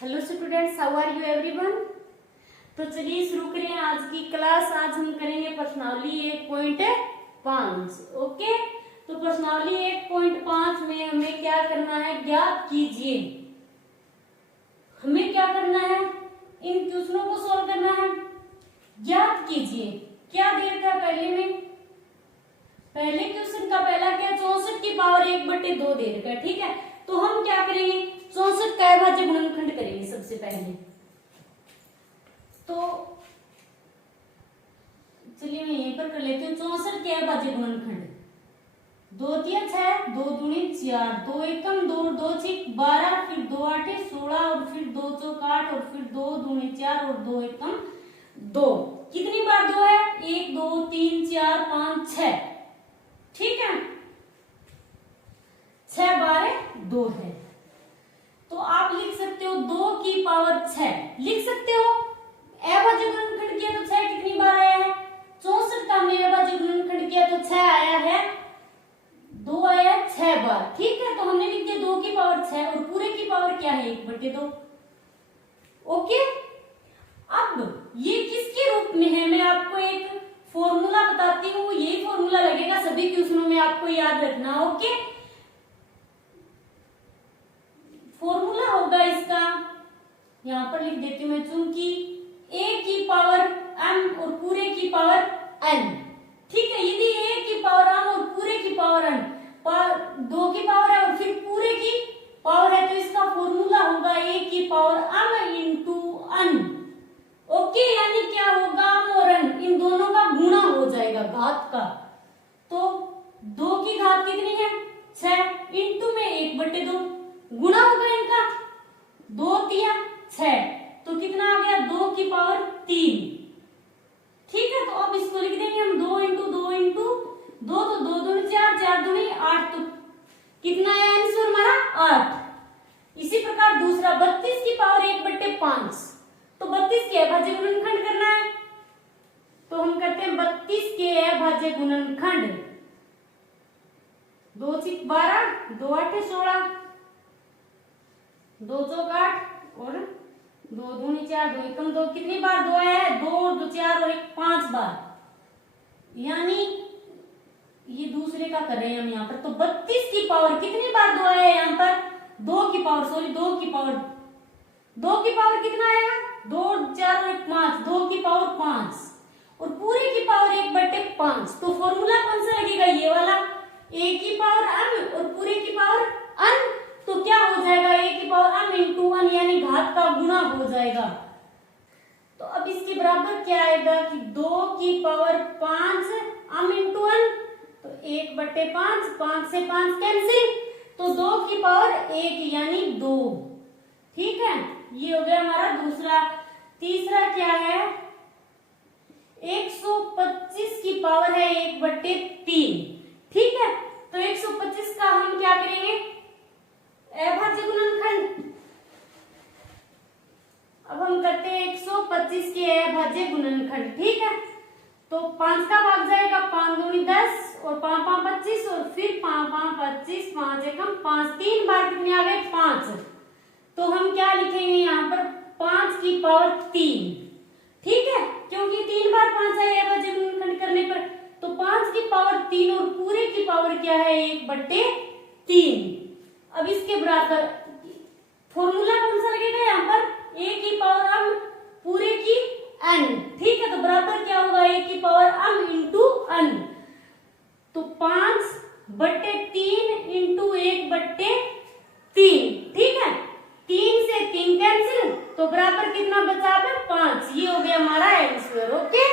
Hello students, how are you everyone. तो चलिए शुरू करें आज की क्लास। आज हम करेंगे प्रश्नावली 1.5। ओके, तो प्रश्नावली 1.5 में हमें क्या करना है, ज्ञात कीजिए। हमें क्या करना है, इन क्वेश्चनों को सॉल्व करना है। ज्ञात कीजिए क्या दे रखा है पहले में, पहले क्वेश्चन का पहला क्या, 64 की पावर 1/2 दे रखा है। ठीक है, तो हम क्या करेंगे, 64 का अभाज्य गुणनखंड करेंगे सबसे पहले। तो चलिए मैं यहीं पर कर लेती हूँ। 64 के अभाज्य गुणनखंड 2 3 6, 2 दूनी 4, 2 एकम 2, 2 6 12, फिर 2 8 16, और फिर 2 चौक 8, और फिर 2 दूनी 4, और 2 एकम 2। कितनी बार 2 है, 1 2 3 4 5 6। ठीक है, 6 बार 2 है। तो आप लिख सकते हो 2 की पावर 6 लिख सकते हो। अभाज्य गुणनखंड किया तो 6 कितनी बार आया है, 64 का हमने अभाज्य गुणनखंड किया तो 6 आया है, 2 आया 6 बार। ठीक है, तो हमने लिख दिया 2 की पावर 6 और पूरे की पावर क्या है, 1/2। ओके, अब ये किसके रूप में है, मैं आपको एक फॉर्मूला बताती हूँ। यही फॉर्मूला लगेगा सभी क्वेश्चनों में, आपको याद रखना। ओके, फॉर्मूला होगा इसका, यहां पर लिख देती हूं मैं, चूंकि a की पावर m और पूरे की पावर n। ठीक है, यदि a की पावर m और पूरे की पावर n 2 की पावर है और फिर पूरे की पावर है, तो इसका फॉर्मूला होगा a की power m into n। Okay, यानी क्या होगा, m और n इन दोनों का गुणा हो जाएगा घात का। तो 2 की घात कितनी है, 6, इंटू में 1/2 गुणा होगा इनका, 2 3 6, तो कितना आ गया, 2 की पावर 3। ठीक है, तो अब इसको लिख देंगे हम 2 इंटू 2 इंटू 2, तो 2 दूनी 4, 4 दूनी 8, तो कितना है आंसर हमारा 8। इसी प्रकार दूसरा 32 की पावर 1/5, तो 32 के अभाज्य गुणनखंड करना है। तो हम करते हैं 32 के अभाज्य गुणनखंड, 2 6 12, 2 8 16, 2 चौक 8, और 2 दूनी 4, 2 एकम 2। कितनी बार 2 आया है, 2 2 4 और 1 5 बार, यानी ये दूसरे का कर रहे हैं हम यहाँ पर। तो 32 की पावर कितनी बार 2 आया है यहाँ पर, 2 की पावर 2 की पावर कितना आएगा, 2 4 और 1 5, 2 की पावर 5 और पूरे की पावर 1/5। तो फॉर्मूला कौन सा लगेगा, ये वाला, a की पावर m और पूरे की पावर n। तो क्या हो जाएगा, a की पावर m इंटू 1, यानी घात का गुणा हो जाएगा। तो अब इसके बराबर क्या आएगा कि 2 की पावर 5 m इंटू 1, तो 1/5, 5 से 5 कैंसिल, तो 2 की पावर 1 यानी 2। ठीक है, ये हो गया हमारा दूसरा। तीसरा क्या है, 125 की पावर है 1/3। ठीक है, तो 125 का हम क्या करेंगे, अभाज्य गुणनखंड। अब हम करते हैं 125 के अभाज्य गुणनखंड। ठीक है, तो 5 का भाग जाएगा, 5 दूनी 10 और 5 5 25, और फिर 5 5 25, 5 एकम 5, 3 बार कितने आ गए, 5। तो हम क्या लिखेंगे यहाँ पर, 5 की पावर 3। ठीक है, क्योंकि 3 बार 5 आए अभाज्य गुणनखंड करने पर, तो 5 की पावर 3 और पूरे की पावर क्या है, 1/3। अब इसके बराबर फॉर्मूला कौन सा लगेगा यहाँ पर, a की पावर m पूरे की n। ठीक है, तो बराबर क्या होगा, a की पावर m इंटू n। तो 5/3 इंटू 1/3। ठीक है, 3 से 3 कैंसिल, तो बराबर कितना बचा, 5। ये हो गया हमारा आंसर। ओके,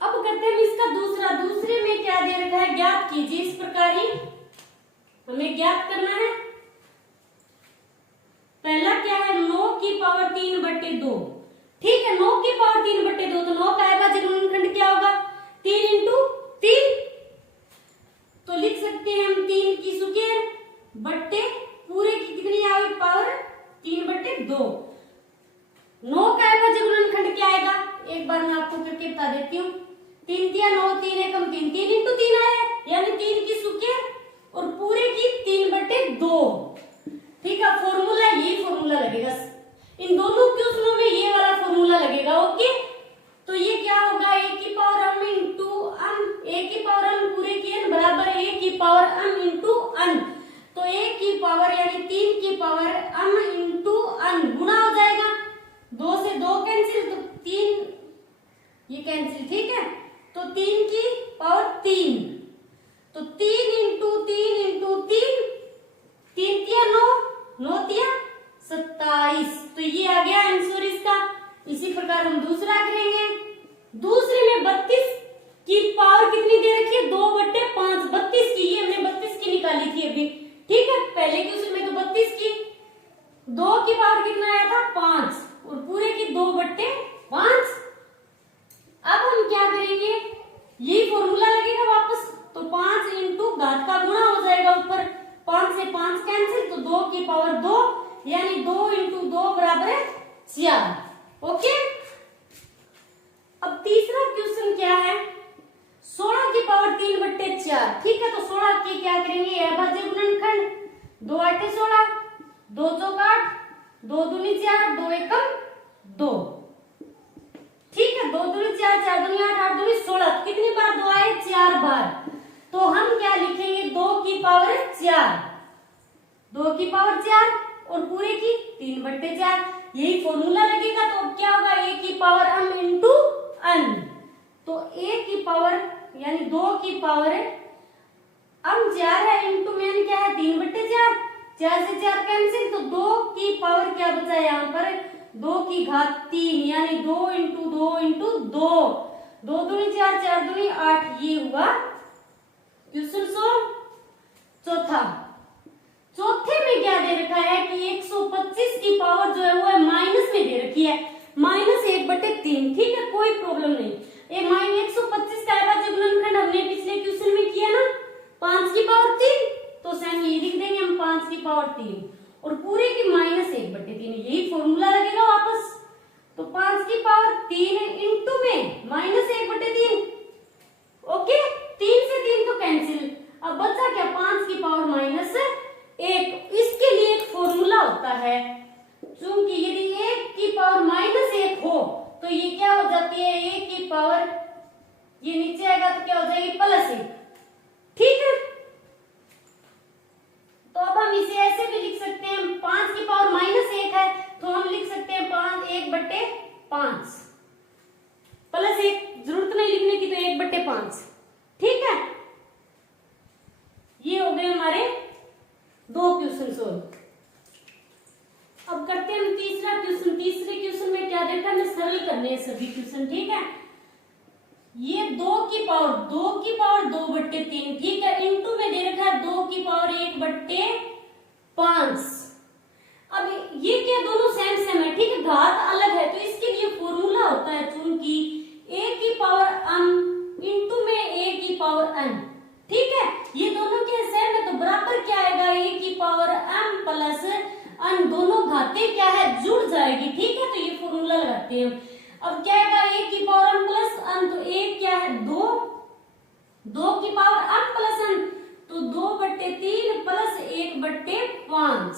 अब करते हैं इसका दूसरा। दूसरे में क्या दे रखा है, ज्ञात कीजिए। इस प्रकार ही हमें ज्ञात करना है। पहला क्या है, 9 की पावर 3/2। ठीक है, 9 की पावर 3/2, तो 9 का अभाज्य गुणनखंड क्या होगा, 3 इंटू 3। तो लिख सकते हैं हम 3 की स्क्वायर बट्टे पूरे की कितनी आएगी पावर, 3/2। 9 का अभाज्य गुणनखंड क्या आएगा, एक बार मैं आपको करके बता देती हूँ। 3 3 9, 3 एकम 3, 3 इंटू 3 आया, यानी 3 की स्क्वायर और पूरे की 3/2। ठीक है, फॉर्मूला यही फॉर्मूला लगेगा 27। तो ये आ गया आंसर इसका। इसी प्रकार हम दूसरा करेंगे। दूसरे में 32 की पावर कितनी दे रखी है, 2/5। 32 की, ये हमने 32 की निकाली थी अभी, ठीक है। पहले क्वेश्चन में तो 32 की, 2 की पावर कितना आया था, 5, और पूरे की 2/5। अब हम क्या करेंगे, यही फॉर्मूला लगेगा वापस। तो 5 इंटू घात का गुणा हो जाएगा ऊपर, 5 से 5 कैंसिल, तो 2 की पावर 2, यानी 2 इंटू 2 बराबर है 4। ओके। अब तीसरा क्वेश्चन क्या है, 16 की पावर 3/4, ठीक है। तो 16 की क्या करेंगे, अभाज्य गुणनखंड, 2 8 16, 2 चौक 8, 2 दूनी 4, 2 एकम 2, ठीक है। 2 दूनी 4, 4 दूनी 8, 8 दूनी 16, कितनी बार 2 आए, 4 बार। तो हम क्या लिखेंगे, 2 की पावर 4, 2 की पावर 4 और पूरे की 3/4, यही फॉर्मूला लगेगा। तो अब क्या होगा, a की पावर m इंटू n। तो a की पावर यानी 2 की पावर m 4 है, इंटू में n क्या है, 3/4, 4 से 4 कैंसिल, तो 2 की पावर क्या बचा है यहाँ पर, 2 की घात 3, यानी 2 इंटू 2 इंटू 2, 2 दूनी 4, 4 दूनी 8। ये हुआ क्वेश्चन सॉल्व। चौथा, चौथे में क्या दे रखा है कि 125 की पावर जो है वो है माइनस में दे रखी है, -1/3, ठीक है। कोई प्रॉब्लम नहीं। ये -125 का अभाज्य गुणनखंड हमने पिछले क्वेश्चन में किया ना, 5 की पावर 3, तो सेम ये लिख देंगे हम, 5 की पावर 3 और पूरे की -1/3, यही फॉर्मूला लगेगा वापस। तो 5 की पावर 3 इंटू में -1/3, ओके। 3 से 3 तो कैंसिल, अब बचा क्या, 5 की पावर -1। इसके लिए एक फॉर्मूला होता है, क्योंकि यदि 1 की पावर -1 हो तो ये क्या हो जाती है, 1 की पावर, ये नीचे आएगा तो क्या हो जाएगी, +1, ठीक है। तो अब हम इसे ऐसे भी लिख सकते हैं, 5 की पावर -1 है तो हम लिख सकते हैं 1/5, +1, जरूरत नहीं लिखने की, तो 1/5, ठीक है। ये हो गए हमारे 2 क्वेश्चन सोल्व। अब करते हैं हम तीसरा क्वेश्चन। तीसरे क्वेश्चन में क्या देखा, हमें सरल करने हैं सभी क्वेश्चन, ठीक है। ये 2 की पावर 2/3, ठीक है, इंटू में दे रखा है 2 की पावर 1/5। अब ये क्या, दोनों सेम सेम है, ठीक है, घात अलग है, तो इसके लिए फॉर्मूला होता है, चूंकि a की पावर m इंटू में a की पावर n, ठीक है। ये दोनों के सेम है तो बराबर क्या आएगा, a की पावर m प्लस n, दोनों घातें क्या है, जुड़ जाएगी, ठीक है। तो ये फॉर्मूला लगाते हैं। अब क्या आएगा, a की पावर m प्लस n, तो a क्या है, 2 की पावर m प्लस n, तो 2/3 प्लस 1/5,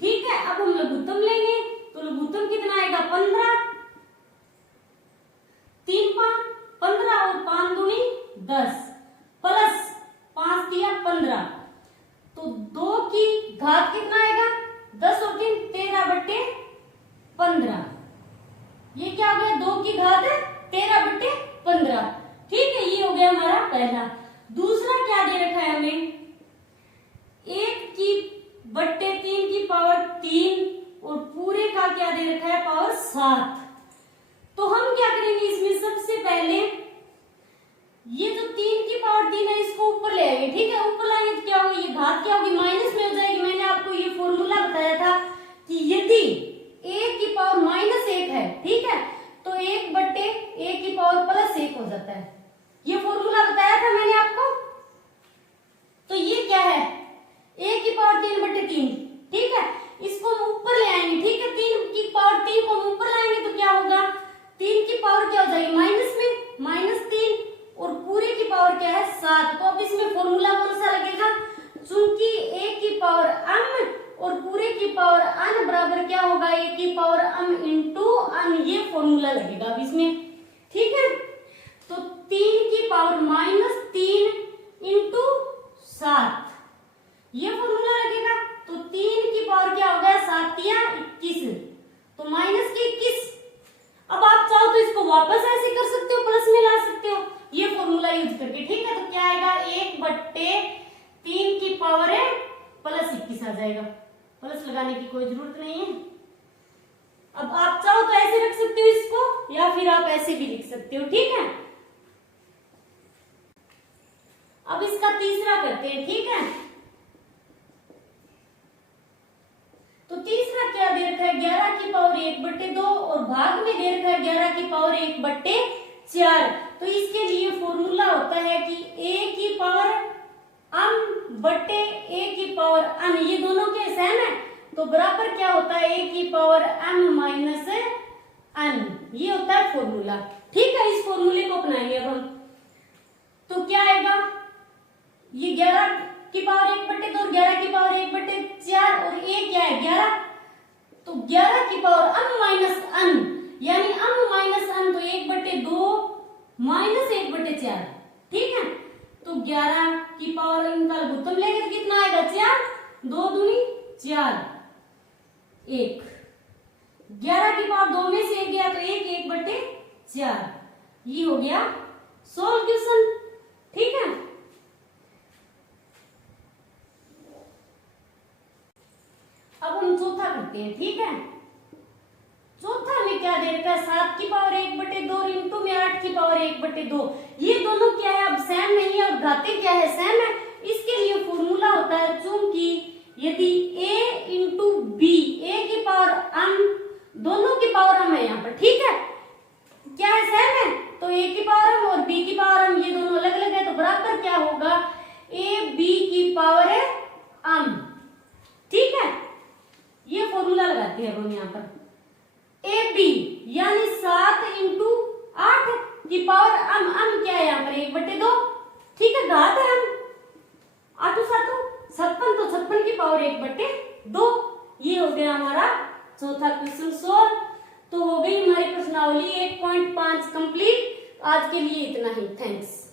ठीक है। अब हम लघुत्तम लेंगे, तो लघुत्तम कितना आएगा, 15, 3 5 15 और 5 दूनी 10, प्लस 5 दिया 15, तो 2 की घात कितना आएगा, 10 और 3 13/15, ये क्या हो गया, 2 की घात 13/15, ठीक है। ये हो गया हमारा पहला। दूसरा क्या दे रखा है हमें, 1/3 की पावर 3 और पूरे का क्या दे रखा है, पावर 7। तो हम क्या करेंगे, इसमें सबसे पहले ये जो 3 की पावर 3 है इसको ऊपर ले आएंगे, ठीक है। ऊपर लाएंगे तो क्या होगी, ये घात क्या होगी, माइनस में हो जाएगी। मैंने आपको ये फॉर्मूला बताया था कि यदि a की पावर -1 है, ठीक है, तो 1/a की पावर +1 हो जाता है। ये फॉर्मूला बताया था मैंने आपको। तो ये क्या है, a की पावर 3/3, ठीक है, इसको हम ऊपर ले आएंगे, ठीक है। 3 की पावर 3 को हम ऊपर लाएंगे तो क्या होगा, 3 की पावर क्या हो जाएगी, माइनस में -3 और पूरे की पावर क्या है, 7। तो अब इसमें फॉर्मूला कौन सा लगेगा, चूंकि a की पावर m और पूरे की पावर n बराबर क्या होगा, a की पावर m इंटू n, ये फॉर्मूला लगेगा अब इसमें, ठीक है। तो 3 की पावर -3 इंटू 7, ये फॉर्मूला लगेगा। तो 3 की पावर क्या होगा, 7 या 21, तो -21। अब आप चाहो तो इसको वापस ऐसे कर सकते हो, प्लस में ला सकते हो, ये फॉर्मूला यूज करके, ठीक है। तो क्या आएगा, 1/3 की पावर है +21 आ जाएगा, प्लस लगाने की कोई जरूरत नहीं। नहीं है। अब आप चाहो तो ऐसे रख सकते हो इसको, या फिर आप ऐसे भी लिख सकते हो, ठीक है। अब इसका तीसरा करते हैं, ठीक है। तो तीसरा क्या दे रखा है, 11 की पावर 1/2 और भाग में दे रखा है 11 की पावर 1/4। तो इसके लिए फॉर्मूला होता है कि a की पावर m बट्टे a की पावर n, ये दोनों के सेम है, तो बराबर क्या होता है a की पावर m माइनस n, ये होता है फॉर्मूला, ठीक है। इस फॉर्मूले को अपनाएंगे अब हम, तो क्या आएगा, ये 11 की पावर 1/2 और 11 की पावर 1/4 और a क्या है 11, तो 11 की पावर m माइनस n, यानी m माइनस n, तो 1/2 माइनस 1/4, ठीक है। तो 11 की पावर इनका लघुत्तम लेंगे तो कितना आएगा 4, 2 दूनी 4, 1, 11 की पावर 2 में से 1 गया तो 1, 1/4, ये हो गया सॉल्यूशन, ठीक है। अब हम चौथा करते हैं, ठीक है। चौथा में क्या दे रखा है, 7 की पावर 1/2 इंटू में 8 की पावर 1/2, ये दोनों क्या है अब सेम नहीं है, और घाते क्या है सेम है। इसके लिए फॉर्मूला होता है, चूंकि यदि a इंटू बी, a की पावर m, दोनों की पावर m है यहाँ पर, ठीक है, क्या है सेम है, तो a की पावर m और b की पावर m, ये दोनों अलग अलग है, तो बराबर क्या होगा a b की पावर m, ठीक है। ये फॉर्मूला लगाते हैं हम यहाँ पर, ए बी यानी 7 इंटू 8 की पावर m क्या है यहाँ पर 1/2, ठीक है, घात है m, 8 7 56, तो 56 की पावर 1/2, ये हो गया हमारा चौथा क्वेश्चन सोल्व। तो हो गई हमारी प्रश्नावली 1.5 कंप्लीट। आज के लिए इतना ही, थैंक्स।